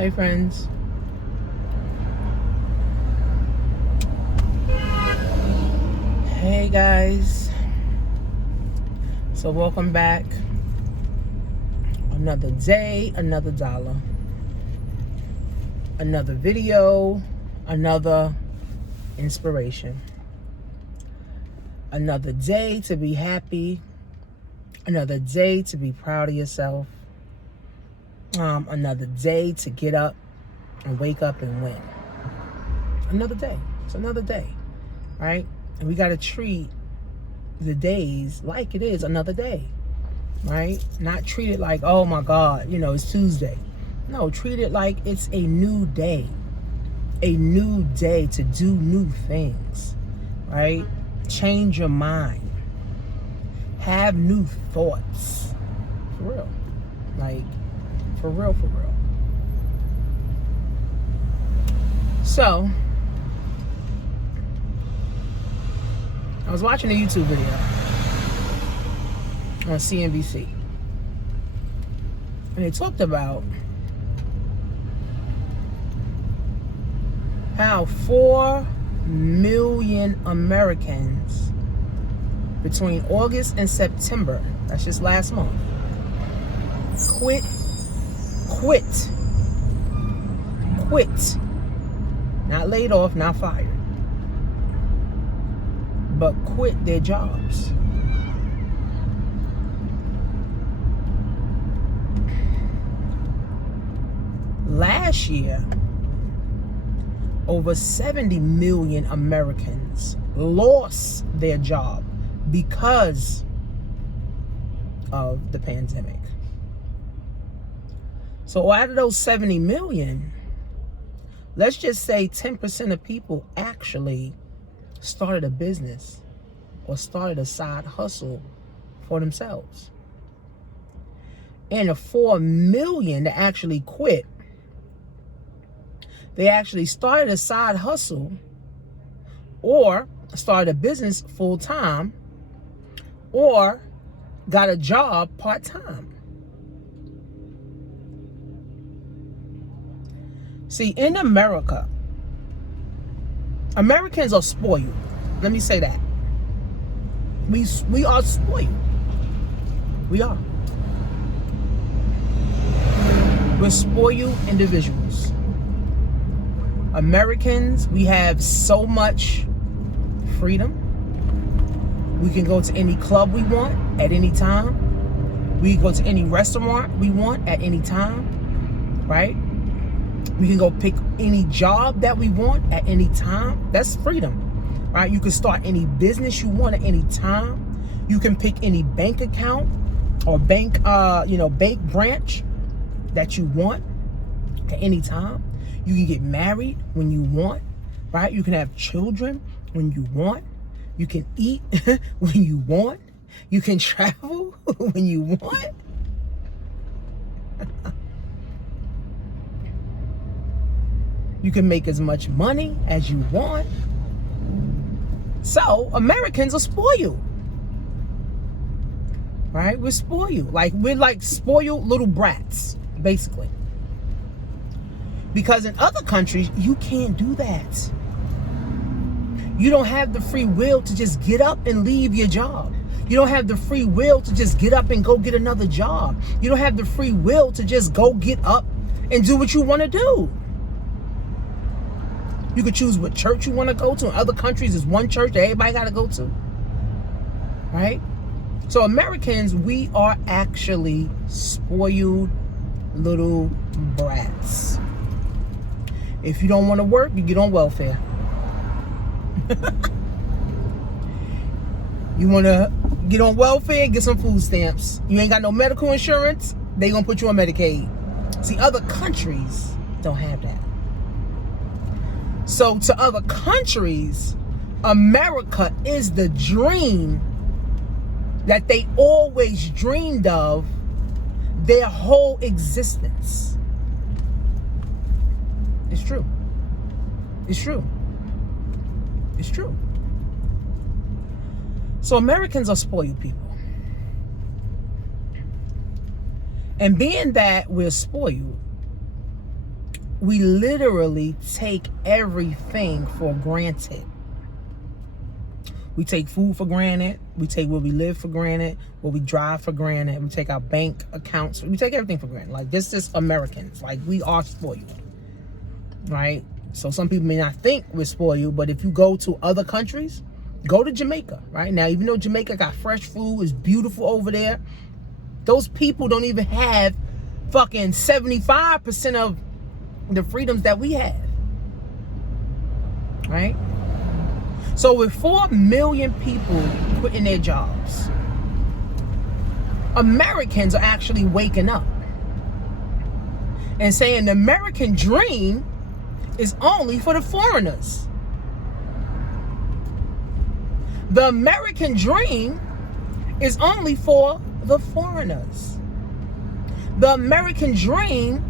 Hey friends. Hey guys. So welcome back. Another day, another dollar. Another video, another inspiration. Another day to be happy. Another day to be proud of yourself. Another day to get up and wake up and win. Another day. It's another day, right? And we got to treat the days like it is another day, right? Not treat it like, oh my God, it's Tuesday. No, treat it like it's a new day. A new day to do new things, right? Change your mind. Have new thoughts. For real. Like, for real, for real. So, I was watching a YouTube video on CNBC. And they talked about how 4 million Americans between August and September, that's just last month, quit, not laid off, not fired, but quit their jobs. Last year, over 70 million Americans lost their job because of the pandemic. So out of those 70 million, let's just say 10% of people actually started a business or started a side hustle for themselves. And the 4 million that actually quit, they actually started a side hustle or started a business full-time or got a job part-time. See, in America, Americans are spoiled. Let me say that. We are spoiled. We are. We're spoiled individuals. Americans, we have so much freedom. We can go to any club we want at any time. We can go to any restaurant we want at any time, right? We can go pick any job that we want at any time. That's freedom, right? You can start any business you want at any time. You can pick any bank account or bank branch that you want at any time. You can get married when you want, right? You can have children when you want. You can eat when you want. You can travel when you want. You can make as much money as you want. So Americans are spoiled, right? We're spoiled. We're like spoiled little brats, basically. Because in other countries, you can't do that. You don't have the free will to just get up and leave your job. You don't have the free will to just get up and go get another job. You don't have the free will to just go get up and do what you want to do. You could choose what church you want to go to. In other countries, there's one church that everybody got to go to. Right? So Americans, we are actually spoiled little brats. If you don't want to work, you get on welfare. You want to get on welfare, get some food stamps. You ain't got no medical insurance, they going to put you on Medicaid. See, other countries don't have that. So to other countries, America is the dream that they always dreamed of their whole existence. It's true. It's true. It's true. So Americans are spoiled people. And being that we're spoiled, we literally take everything for granted. We take food for granted. We take where we live for granted. Where we drive for granted. We take our bank accounts. We take everything for granted. Like, this is Americans. Like, we are spoiled. Right? So some people may not think we're spoiled, but if you go to other countries, go to Jamaica. Right? Now, even though Jamaica got fresh food, it's beautiful over there, those people don't even have fucking 75% of the freedoms that we have. Right? So with 4 million people quitting their jobs, Americans are actually waking up and saying the American dream is only for the foreigners. The American dream is only for the foreigners. The American dream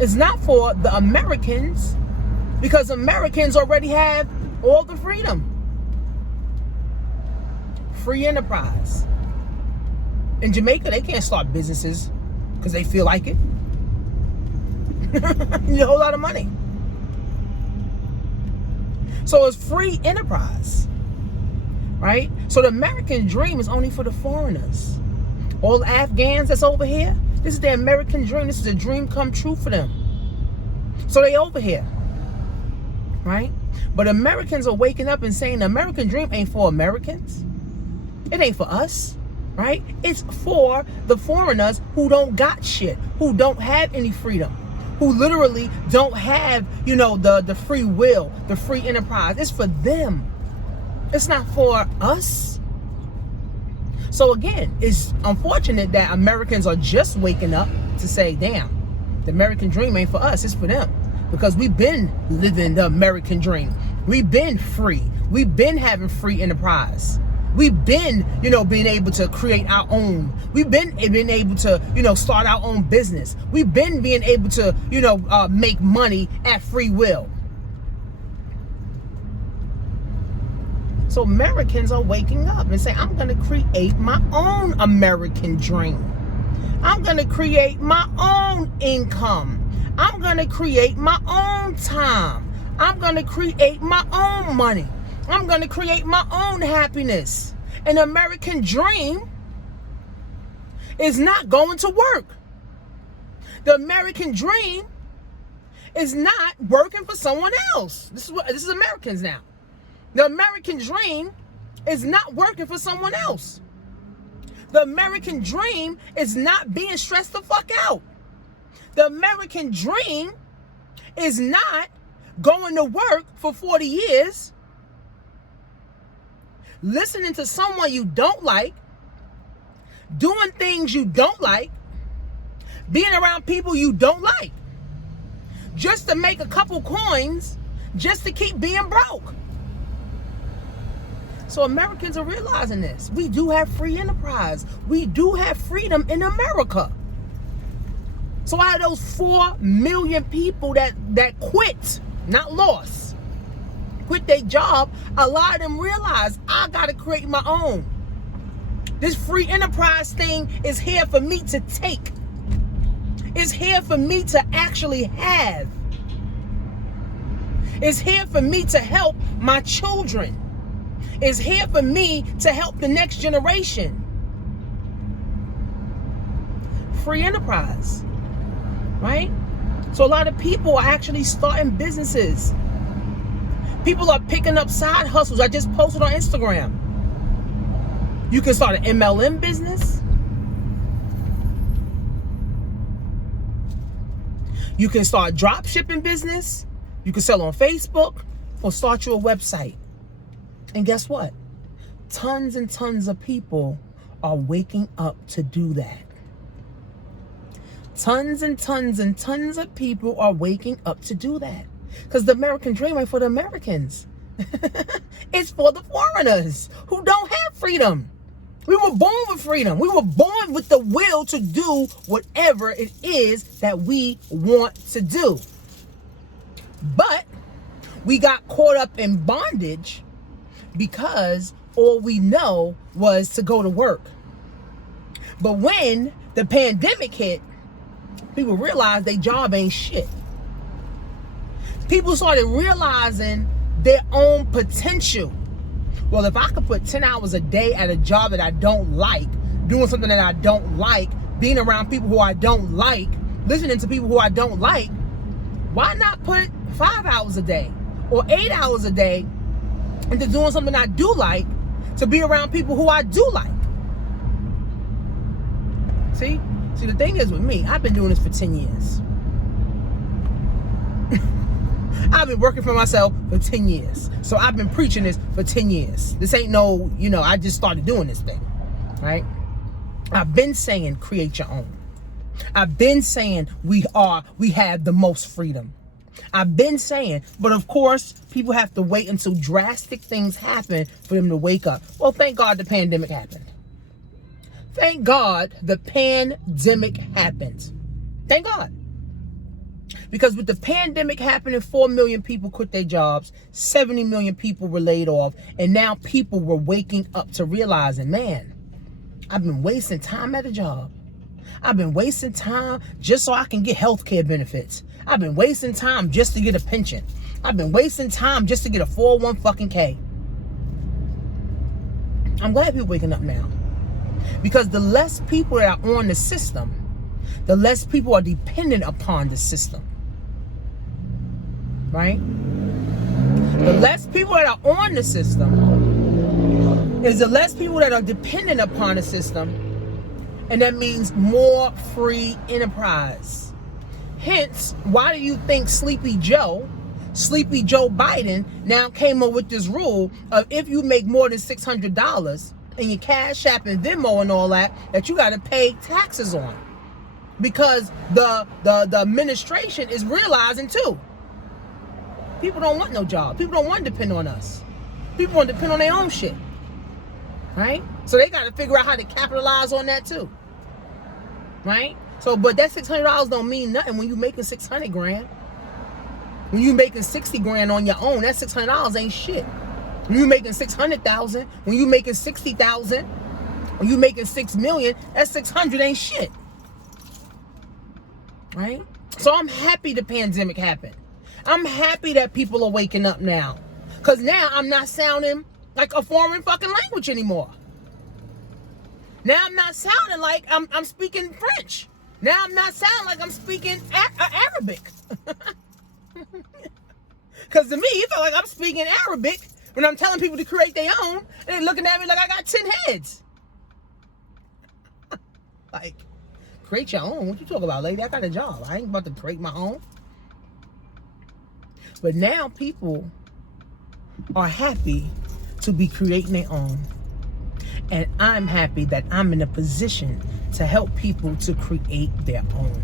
is not for the Americans, because Americans already have all the freedom. Free enterprise. In Jamaica, they can't start businesses because they feel like it. You need a whole lot of money. So it's free enterprise, right? So the American dream is only for the foreigners. All the Afghans that's over here, this is their American dream. This is a dream come true for them. So they over here, right? But Americans are waking up and saying the American dream ain't for Americans. It ain't for us, right? It's for the foreigners who don't got shit, who don't have any freedom, who literally don't have, the free will, the free enterprise. It's for them. It's not for us. So again, it's unfortunate that Americans are just waking up to say, damn, the American dream ain't for us, it's for them. Because we've been living the American dream. We've been free. We've been having free enterprise. We've been, being able to create our own. We've been able to, start our own business. We've been being able to, make money at free will. So Americans are waking up and saying, I'm going to create my own American dream. I'm going to create my own income. I'm going to create my own time. I'm going to create my own money. I'm going to create my own happiness. An American dream is not going to work. The American dream is not working for someone else. This is Americans now. The American dream is not working for someone else. The American dream is not being stressed the fuck out. The American dream is not going to work for 40 years, listening to someone you don't like, doing things you don't like, being around people you don't like, just to make a couple coins, just to keep being broke. So Americans are realizing this. We do have free enterprise. We do have freedom in America. So out of those 4 million people that quit, not lost, quit their job, a lot of them realize, I gotta create my own. This free enterprise thing is here for me to take. It's here for me to actually have. It's here for me to help my children. It's here for me to help the next generation. Free enterprise, right? So a lot of people are actually starting businesses. People are picking up side hustles. I just posted on Instagram. You can start an MLM business. You can start drop shipping business. You can sell on Facebook or start your website. And guess what? Tons and tons of people are waking up to do that. Tons and tons and tons of people are waking up to do that. Because the American dream ain't for the Americans. It's for the foreigners who don't have freedom. We were born with freedom. We were born with the will to do whatever it is that we want to do. But we got caught up in bondage because all we know was to go to work. But when the pandemic hit, people realized their job ain't shit. People started realizing their own potential. Well, if I could put 10 hours a day at a job that I don't like, doing something that I don't like, being around people who I don't like, listening to people who I don't like, why not put 5 hours a day or 8 hours a day into doing something I do like, to be around people who I do like? See, the thing is with me, I've been doing this for 10 years. I've been working for myself for 10 years. So I've been preaching this for 10 years. This ain't no, I just started doing this thing, right? I've been saying create your own. I've been saying we have the most freedom. I've been saying, but of course, people have to wait until drastic things happen for them to wake up. Well, thank God the pandemic happened. Thank God the pandemic happened. Thank God. Because with the pandemic happening, 4 million people quit their jobs, 70 million people were laid off, and now people were waking up to realizing, man, I've been wasting time at a job. I've been wasting time just so I can get health care benefits. I've been wasting time just to get a pension. I've been wasting time just to get a 401k. I'm glad people are waking up now. Because the less people that are on the system, the less people are dependent upon the system. Right? The less people that are on the system is the less people that are dependent upon the system. And that means more free enterprise. Hence, why do you think Sleepy Joe Biden now came up with this rule of if you make more than $600 in your Cash App and Venmo and all that you got to pay taxes on? Because the administration is realizing too, people don't want no job. People don't want to depend on us. People want to depend on their own shit. Right? So they got to figure out how to capitalize on that too. Right? So, but that $600 don't mean nothing when you making 600 grand. When you making 60 grand on your own, that $600 ain't shit. When you making 600,000, when you making 60,000, when you making 6 million, that 600 ain't shit. Right? So I'm happy the pandemic happened. I'm happy that people are waking up now. Because now I'm not sounding like a foreign fucking language anymore. Now I'm not sounding like I'm speaking French. Now I'm not sounding like I'm speaking Arabic. Because to me, it felt like I'm speaking Arabic when I'm telling people to create their own, and they're looking at me like I got 10 heads. Like, create your own? What you talking about, lady? I got a job. I ain't about to create my own. But now people are happy to be creating their own. And I'm happy that I'm in a position to help people to create their own.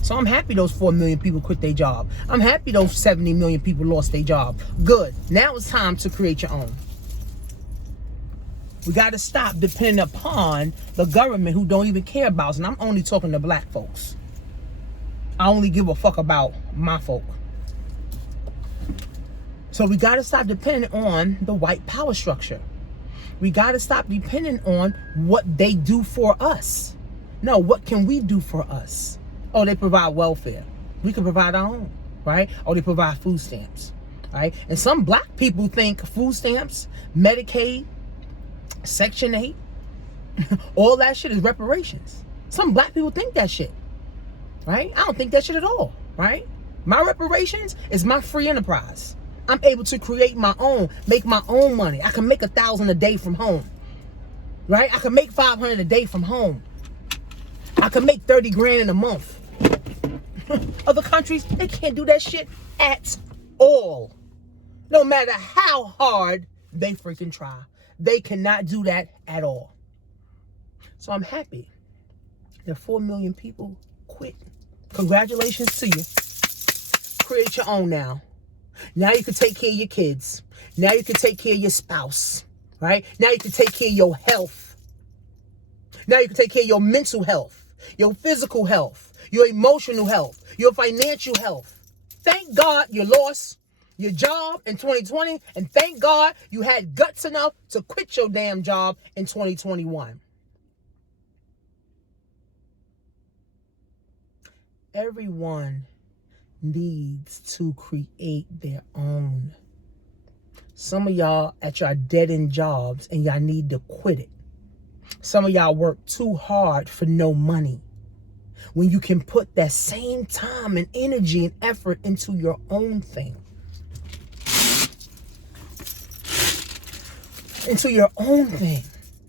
So I'm happy those 4 million people quit their job. I'm happy those 70 million people lost their job. Good. Now it's time to create your own. We got to stop depending upon the government who don't even care about us. And I'm only talking to black folks. I only give a fuck about my folk. So we got to stop depending on the white power structure. We got to stop depending on what they do for us. No, what can we do for us? Oh, they provide welfare. We can provide our own, right? Oh, they provide food stamps, right? And some black people think food stamps, Medicaid, Section 8, all that shit is reparations. Some black people think that shit, right? I don't think that shit at all, right? My reparations is my free enterprise. I'm able to create my own, make my own money. I can make 1,000 a day from home, right? I can make 500 a day from home. I can make 30 grand in a month. Other countries, they can't do that shit at all. No matter how hard they freaking try. They cannot do that at all. So I'm happy that 4 million people quit. Congratulations to you. Create your own now. Now you can take care of your kids. Now you can take care of your spouse, right? Now you can take care of your health. Now you can take care of your mental health, your physical health, your emotional health, your financial health. Thank God you lost your job in 2020, and thank God you had guts enough to quit your damn job in 2021. Everyone needs to create their own. Some of y'all at your dead-end jobs and y'all need to quit it. Some of y'all work too hard for no money, when you can put that same time and energy and effort into your own thing. Into your own thing.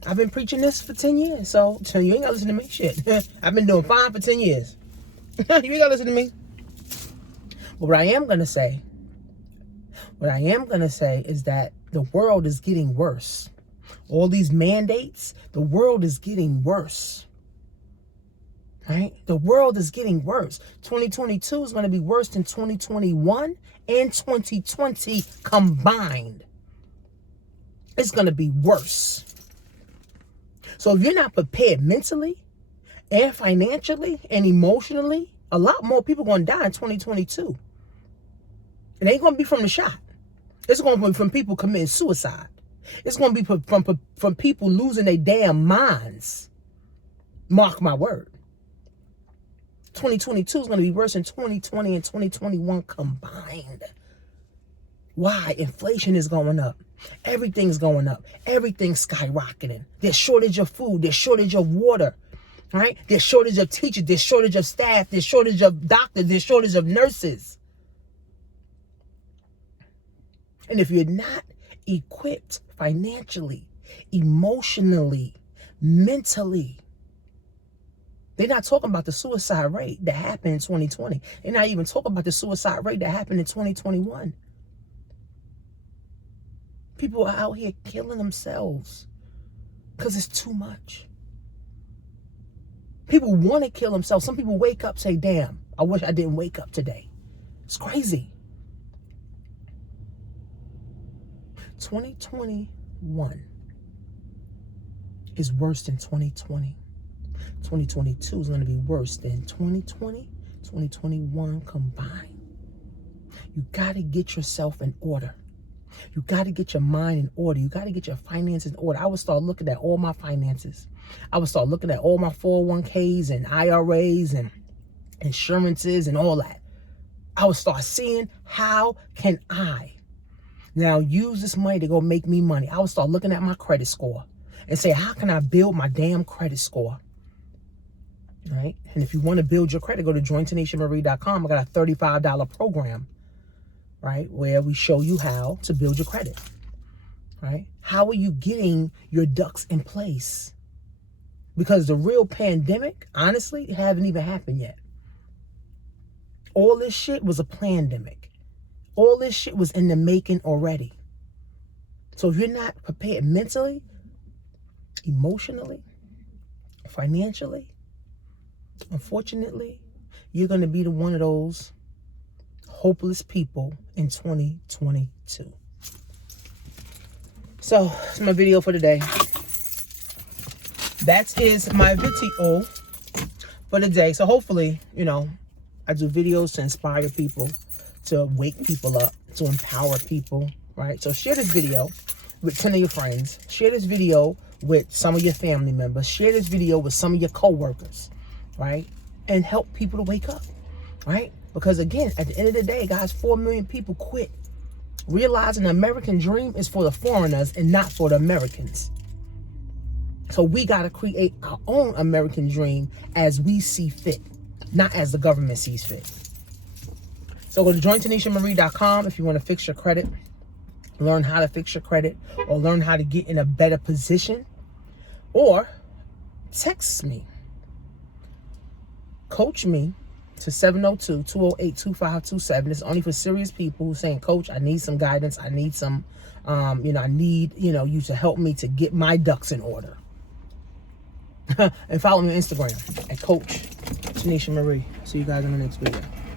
I've been preaching this for 10 years, so you ain't gotta listen to me. Shit. I've been doing fine for 10 years. You ain't gotta listen to me. But what I am gonna say is that the world is getting worse. All these mandates, the world is getting worse. Right? The world is getting worse. 2022 is going to be worse than 2021 and 2020 combined. It's going to be worse. So if you're not prepared mentally and financially and emotionally, a lot more people are going to die in 2022. It ain't going to be from the shot. It's going to be from people committing suicide. It's going to be from people losing their damn minds. Mark my word. 2022 is going to be worse than 2020 and 2021 combined. Why? Inflation is going up. Everything's going up. Everything's skyrocketing. There's shortage of food. There's shortage of water. Right? There's shortage of teachers. There's shortage of staff. There's shortage of doctors. There's shortage of nurses. And if you're not equipped financially, emotionally, mentally, they're not talking about the suicide rate that happened in 2020. They're not even talking about the suicide rate that happened in 2021. People are out here killing themselves because it's too much. People want to kill themselves. Some people wake up, say, damn, I wish I didn't wake up today. It's crazy. 2021 is worse than 2020. 2022 is going to be worse than 2020, 2021 combined. You got to get yourself in order. You got to get your mind in order. You got to get your finances in order. I would start looking at all my finances. I would start looking at all my 401ks and IRAs and insurances and all that. I would start seeing, how can I now use this money to go make me money? I would start looking at my credit score and say, how can I build my damn credit score? Right? And if you want to build your credit, go to jointanisha.marie.com. I got a $35 program, right, where we show you how to build your credit. Right? How are you getting your ducks in place? Because the real pandemic, honestly, haven't even happened yet. All this shit was a plandemic. All this shit was in the making already. So if you're not prepared mentally, emotionally, financially, unfortunately, you're going to be one of those hopeless people in 2022. So that's my video for today. That is my video for the day. So hopefully, I do videos to inspire people, to wake people up, to empower people, right? So share this video with 10 of your friends. Share this video with some of your family members. Share this video with some of your co-workers, right? And help people to wake up, right? Because again, at the end of the day, guys, 4 million people quit, realizing the American dream is for the foreigners and not for the Americans. So we got to create our own American dream as we see fit, not as the government sees fit. So go to jointanisha.marie.com if you want to fix your credit, learn how to fix your credit, or learn how to get in a better position, or text me, coach me to 702-208-2527. It's only for serious people who are saying, Coach, I need some guidance. I need some, I need, you to help me to get my ducks in order. And follow me on Instagram at Coach Tanisha Marie. See you guys in the next video.